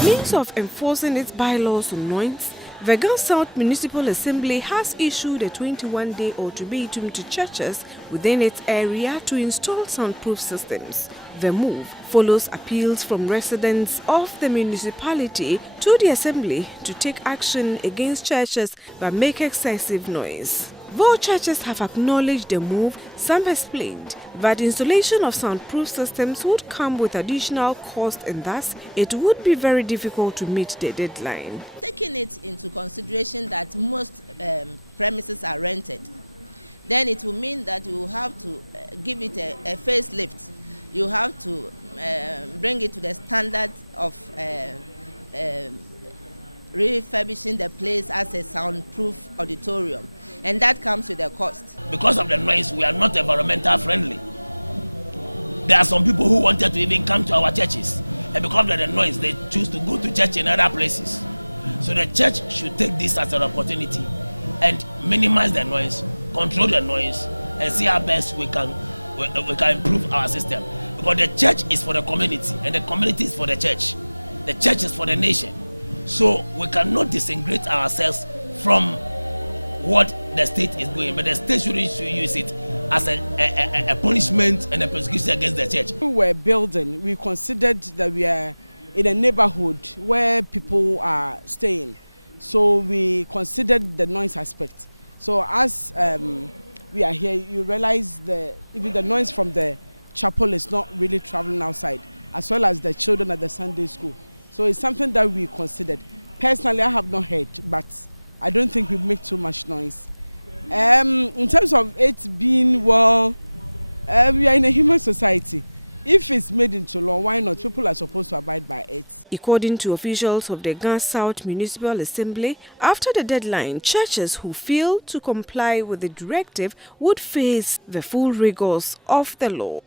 a means of enforcing its bylaws on noise, the Ghana South Municipal Assembly has issued a 21-day ultimatum to churches within its area to install soundproof systems. The move follows appeals from residents of the municipality to the Assembly to take action against churches that make excessive noise. Though churches have acknowledged the move, some explained that installation of soundproof systems would come with additional cost and thus it would be very difficult to meet the deadline. Taking it into consideration that most premises are rented, then it will mean that you will have to give it a facelift. You have to bring it to the standard of refurbishing the place as a soundproof auditorium, and that comes with a cost. Because of the noise, we are not environmental friendly. There are some people who wanted to even come to our churches, and because of the noise, they choose to go to church in other places. So the church should take this as an opportunity and minimize the noise, control the noise, and see how best we can improve our system. Because the church is for the community, and the community is for the church. The church is for the nation. So we cannot disintegrate ourselves from what the state is doing, but the state should use it as a punishment and a persecution against the church. We were building, we considered that we are in a neighborhood where people are staying. So we considered the noise aspect. So as we are here, you realize even the noise from the chapel is not really traveling outside, as well as the children at the Sunday school. So it's something that we considered. Personally, I have not heard, but I don't think we make too much noise. In terms of it being, we are in a human society. If it's made into law, why not? People are supposed to abide by it. According to officials of the Ghana South Municipal Assembly, after the deadline, churches who fail to comply with the directive would face the full rigors of the law.